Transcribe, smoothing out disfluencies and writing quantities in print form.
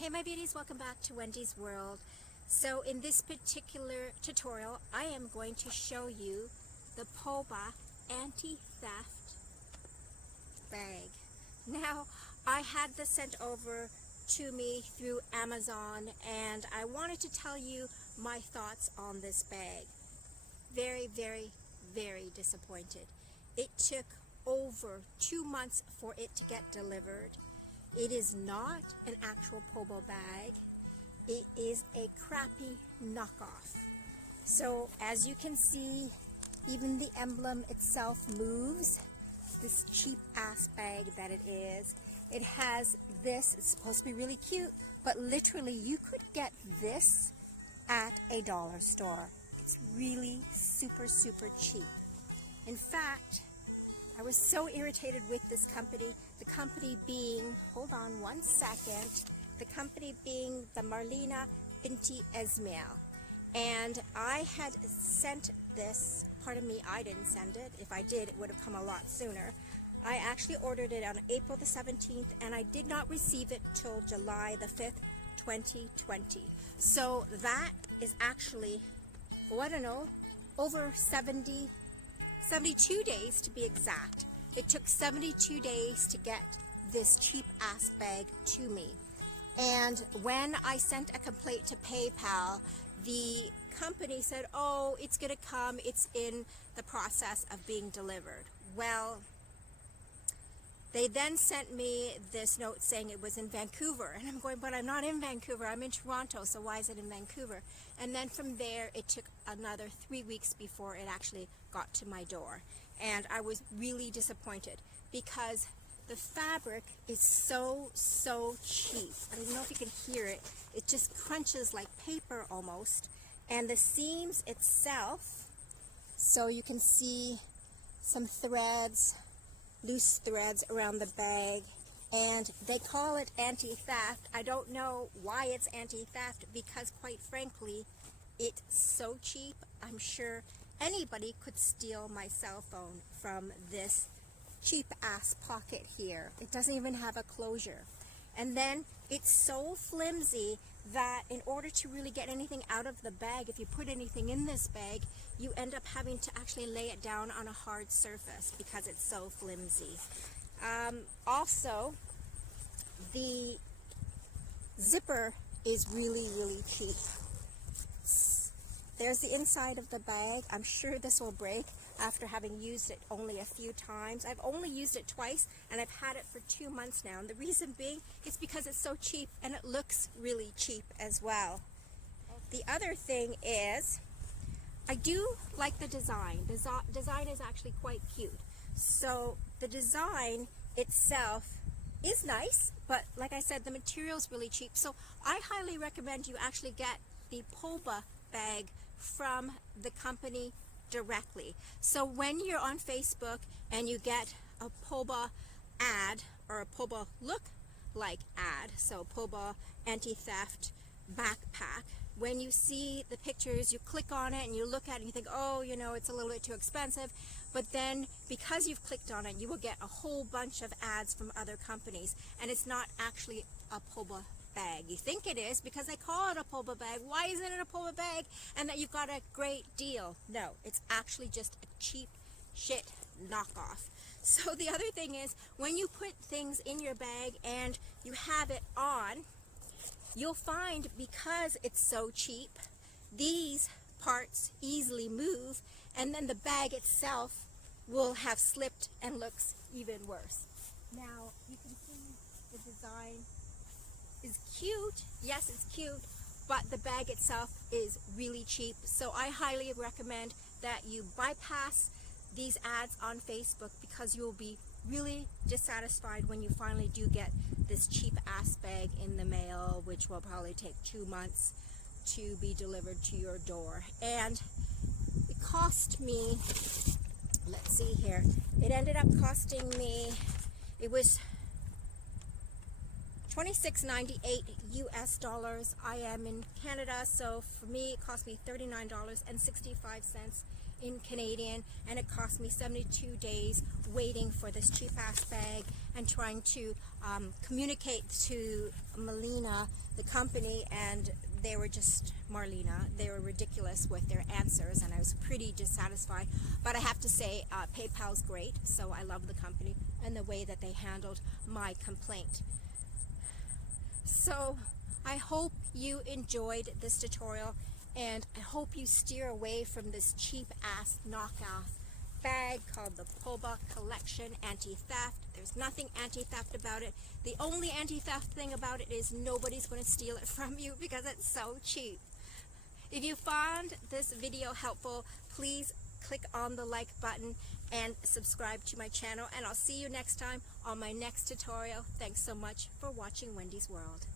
Hey my beauties, welcome back to Wendy's World. So in this particular tutorial, I am going to show you the POABA anti-theft bag. Now, I had this sent over to me through Amazon and I wanted to tell you my thoughts on this bag. Very, very, very disappointed. It took over 2 months for it to get delivered. It is not an actual POABA bag. It is a crappy knockoff. So as you can see, even the emblem itself moves. This cheap ass bag that it is. It has this, it's supposed to be really cute, but literally you could get this at a dollar store. It's really super, super cheap. In fact, I was so irritated with this company, the company being, hold on one second, the company being the Marlena Binti Esmail. And I had sent this, pardon me, I didn't send it. If I did, it would have come a lot sooner. I actually ordered it on April the 17th and I did not receive it till July the 5th, 2020. So that is actually, oh, I don't know, over 72 days to be exact. It took 72 days to get this cheap ass bag to me. And when I sent a complaint to PayPal, the company said, oh, it's gonna come, it's in the process of being delivered. Well, they then sent me this note saying it was in Vancouver. And I'm going, but I'm not in Vancouver, I'm in Toronto, so why is it in Vancouver? And then from there, it took another 3 weeks before it actually got to my door. And I was really disappointed because the fabric is so cheap. I don't know if you can hear it. It just crunches like paper almost. And the seams itself, so you can see some threads, loose threads around the bag, and they call it anti-theft. I don't know why it's anti-theft because quite frankly it's so cheap. I'm sure anybody could steal my cell phone from this cheap ass pocket here. It doesn't even have a closure. And then it's so flimsy that in order to really get anything out of the bag, if you put anything in this bag, you end up having to actually lay it down on a hard surface because it's so flimsy. Also, the zipper is really cheap. There's the inside of the bag. I'm sure this will break after having used it only a few times. I've only used it twice and I've had it for 2 months now. And the reason being is because it's so cheap and it looks really cheap as well. The other thing is, I do like the design. The design is actually quite cute. So the design itself is nice, but like I said, the material is really cheap. So I highly recommend you actually get the POABA bag from the company directly. So when you're on Facebook and you get a POABA ad or a POABA look-like ad, so POABA anti-theft backpack, when you see the pictures, you click on it and you look at it and you think, oh, you know, it's a little bit too expensive. But then because you've clicked on it, you will get a whole bunch of ads from other companies, and it's not actually a POABA bag. You think it is because they call it a POABA bag. Why isn't it a POABA bag? And that you've got a great deal. No, it's actually just a cheap shit knockoff. So the other thing is, when you put things in your bag and you have it on, you'll find because it's so cheap, these parts easily move, and then the bag itself will have slipped and looks even worse. Now you can see the design is cute. Yes, it's cute, but the bag itself is really cheap. So I highly recommend that you bypass these ads on Facebook because you will be really dissatisfied when you finally do get this cheap ass bag in the mail, which will probably take 2 months to be delivered to your door. And it cost me, let's see here, it ended up costing me, it was $26.98 US dollars. I am in Canada, so for me it cost me $39.65 in Canadian, and it cost me 72 days waiting for this cheap ass bag and trying to communicate to Melina the company, and they were just, Marlena, they were ridiculous with their answers, and I was pretty dissatisfied. But I have to say, PayPal's great, so I love the company and the way that they handled my complaint. So I hope you enjoyed this tutorial, and I hope you steer away from this cheap ass knockoff bag called the POABA Collection Anti-Theft. There's nothing anti-theft about it. The only anti-theft thing about it is nobody's going to steal it from you because it's so cheap. If you found this video helpful, please click on the like button and subscribe to my channel, and I'll see you next time on my next tutorial. Thanks so much for watching Wendy's World.